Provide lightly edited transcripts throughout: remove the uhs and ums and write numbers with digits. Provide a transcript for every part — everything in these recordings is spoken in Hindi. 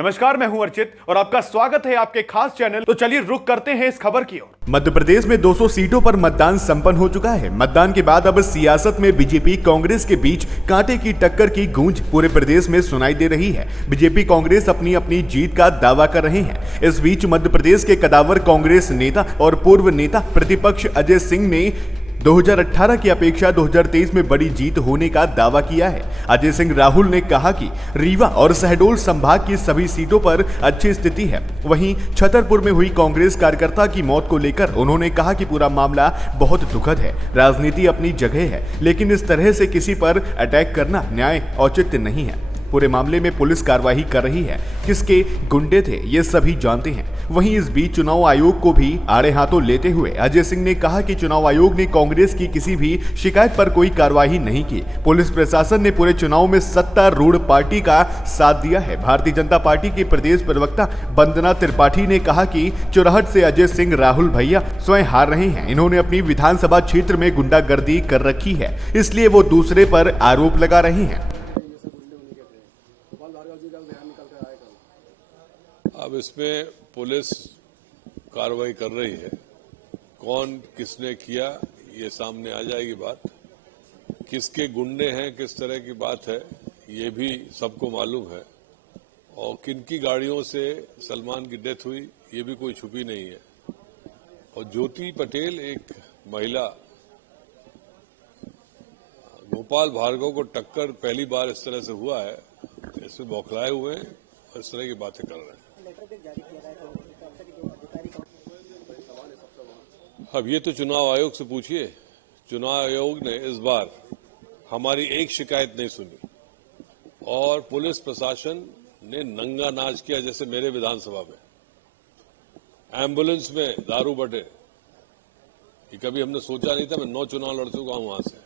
नमस्कार, मैं हूं अर्चित और आपका स्वागत है आपके खास चैनल। तो चलिए रुक करते हैं इस खबर की ओर। मध्य प्रदेश में 200 सीटों पर मतदान संपन्न हो चुका है। मतदान के बाद अब सियासत में बीजेपी कांग्रेस के बीच कांटे की टक्कर की गूंज पूरे प्रदेश में सुनाई दे रही है। बीजेपी कांग्रेस अपनी अपनी जीत का दावा कर रहे हैं। इस बीच मध्य प्रदेश के कदावर कांग्रेस नेता और पूर्व नेता प्रतिपक्ष अजय सिंह ने 2018 की अपेक्षा 2023 में बड़ी जीत होने का दावा किया है। अजय सिंह राहुल ने कहा कि रीवा और शहडोल संभाग की सभी सीटों पर अच्छी स्थिति है। वहीं छतरपुर में हुई कांग्रेस कार्यकर्ता की मौत को लेकर उन्होंने कहा कि पूरा मामला बहुत दुखद है। राजनीति अपनी जगह है, लेकिन इस तरह से किसी पर अटैक करना न्याय औचित्य नहीं है। पूरे मामले में पुलिस कार्रवाई कर रही है। किसके गुंडे थे ये सभी जानते हैं। वहीं इस बीच चुनाव आयोग को भी आड़े हाथों लेते हुए अजय सिंह ने कहा कि चुनाव आयोग ने कांग्रेस की किसी भी शिकायत पर कोई कार्रवाई नहीं की। पुलिस प्रशासन ने पूरे चुनाव में सत्तारूढ़ पार्टी का साथ दिया है। भारतीय जनता पार्टी की प्रदेश प्रवक्ता वंदना त्रिपाठी ने कहा कि चुरहट से अजय सिंह राहुल भैया स्वयं हार रहे हैं। इन्होंने अपनी विधानसभा क्षेत्र में गुंडागर्दी कर रखी है, इसलिए वो दूसरे पर आरोप लगा रहे हैं। अब इसमें पुलिस कार्रवाई कर रही है। कौन किसने किया ये सामने आ जाएगी बात। किसके गुंडे हैं, किस तरह की बात है, ये भी सबको मालूम है। और किनकी गाड़ियों से सलमान की डेथ हुई ये भी कोई छुपी नहीं है। और ज्योति पटेल एक महिला, गोपाल भार्गव को टक्कर पहली बार इस तरह से हुआ है, इसमें बौखलाए हुए हैं और इस तरह की बातें कर रहे हैं। अब ये तो चुनाव आयोग से पूछिए। चुनाव आयोग ने इस बार हमारी एक शिकायत नहीं सुनी और पुलिस प्रशासन ने नंगा नाच किया। जैसे मेरे विधानसभा में एम्बुलेंस में दारू बटे, ये कभी हमने सोचा नहीं था। मैं 9 चुनाव लड़ चुका हूं वहां से।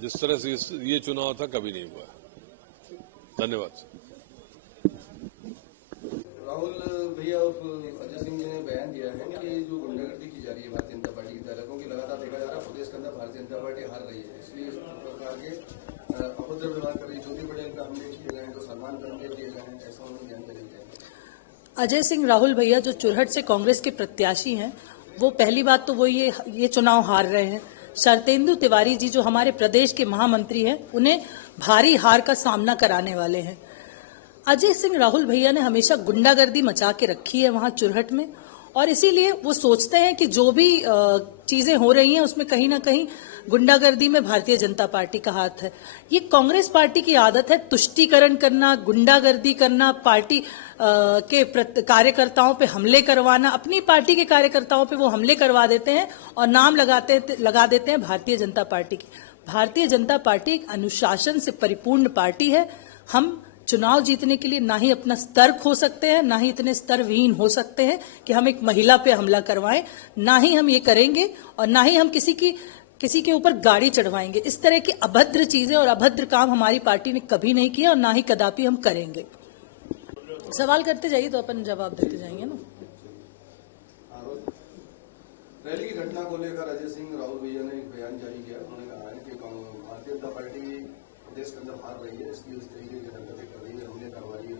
जिस तरह से ये चुनाव था कभी नहीं हुआ। धन्यवाद। राहुल भैया और अजय सिंह जी ने बयान दिया है कि जो गुंडागर्दी की जा रही है भारतीय जनता पार्टी की तरफ, क्योंकि लगातार देखा जा रहा है प्रदेश के अंदर भारतीय जनता पार्टी हार रही है, इसलिए इस प्रकार के अभद्र व्यवहार कर रही है। ज्योति पटेल का हमले किए गए हैं, तो सलमान का हमले किए गए हैं, ऐसा उन्होंने जानकारी दी है। अजय सिंह राहुल भैया जो चुरहट से कांग्रेस के प्रत्याशी हैं, वो पहली बात तो वो ये चुनाव हार रहे हैं। शरतेंदु तिवारी जी जो हमारे प्रदेश के महामंत्री हैं, उन्हें भारी हार का सामना कराने वाले हैं। अजय सिंह राहुल भैया ने हमेशा गुंडागर्दी मचा के रखी है वहां चुरहट में, और इसीलिए वो सोचते हैं कि जो भी चीजें हो रही हैं उसमें कहीं ना कहीं गुंडागर्दी में भारतीय जनता पार्टी का हाथ है। ये कांग्रेस पार्टी की आदत है तुष्टीकरण करना, गुंडागर्दी करना, पार्टी के कार्यकर्ताओं पे हमले करवाना। अपनी पार्टी के कार्यकर्ताओं पे वो हमले करवा देते हैं और नाम लगा देते हैं भारतीय जनता पार्टी की। भारतीय जनता पार्टी एक अनुशासन से परिपूर्ण पार्टी है। हम चुनाव जीतने के लिए ना ही अपना स्तर खो सकते हैं, ना ही इतने स्तरविहीन हो सकते हैं कि हम एक महिला पे हमला करवाएं। ना ही हम ये करेंगे और ना ही हम किसी के ऊपर गाड़ी चढ़वाएंगे। इस तरह की अभद्र चीजें और अभद्र काम हमारी पार्टी ने कभी नहीं किया और ना ही कदापि हम करेंगे। सवाल करते जाइए तो अपन जवाब देते जाएंगे ना। रैली की घटना को लेकर अजय सिंह राहुल भैया ने एक बयान जारी किया। उन्होंने कहा है कि भारतीय जनता पार्टी प्रदेश के अंदर हार रही है, इसलिए इस तरीके की हरकतें कर रही है, हमले करवा रही है।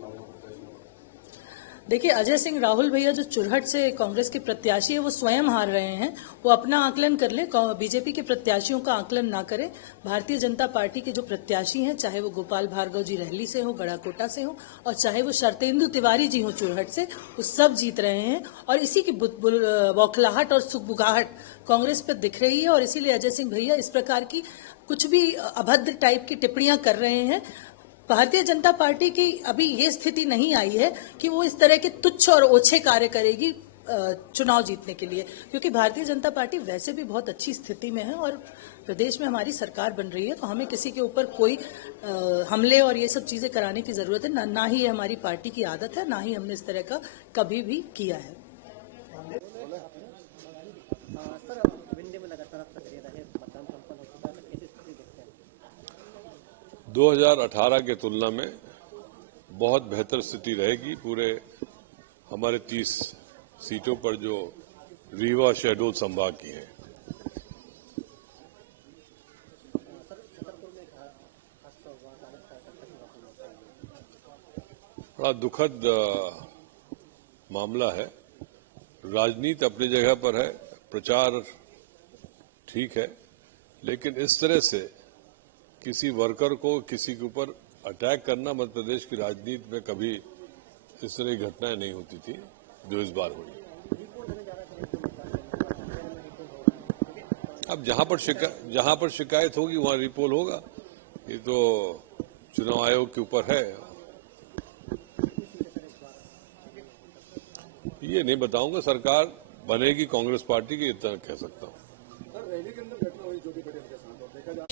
देखिए, अजय सिंह राहुल भैया जो चुरहट से कांग्रेस के प्रत्याशी है वो स्वयं हार रहे हैं। वो अपना आकलन कर ले, बीजेपी के प्रत्याशियों का आकलन ना करे। भारतीय जनता पार्टी के जो प्रत्याशी हैं, चाहे वो गोपाल भार्गव जी रहली से हो, गढ़ाकोटा से हो, और चाहे वो शरतेंदु तिवारी जी हो चुरहट से, वो सब जीत रहे हैं। और इसी की बौखलाहट और सुगबुगाहट कांग्रेस पर दिख रही है और इसीलिए अजय सिंह भैया इस प्रकार की कुछ भी अभद्र टाइप की टिप्पणियां कर रहे हैं। भारतीय जनता पार्टी की अभी ये स्थिति नहीं आई है कि वो इस तरह के तुच्छ और ओछे कार्य करेगी चुनाव जीतने के लिए, क्योंकि भारतीय जनता पार्टी वैसे भी बहुत अच्छी स्थिति में है और प्रदेश में हमारी सरकार बन रही है। तो हमें किसी के ऊपर कोई हमले और ये सब चीजें कराने की जरूरत है ना ही ये हमारी पार्टी की आदत है, ना ही हमने इस तरह का कभी भी किया है। 2018 के तुलना में बहुत बेहतर स्थिति रहेगी। पूरे हमारे 30 सीटों पर जो रीवा शहडोल संभाग की हैं। बड़ा दुखद मामला है। राजनीति अपनी जगह पर है, प्रचार ठीक है, लेकिन इस तरह से किसी वर्कर को किसी के ऊपर अटैक करना मध्य प्रदेश की राजनीति में कभी इस तरह की घटनाएं नहीं होती थी जो इस बार हुई। अब जहां पर शिकायत होगी वहां रिपोल होगा। ये तो चुनाव आयोग के ऊपर है, ये नहीं बताऊंगा। सरकार बनेगी कांग्रेस पार्टी की, इतना कह सकता हूं। रैली के अंदर घटना हुई जो भी बड़े साथ देखा जाए।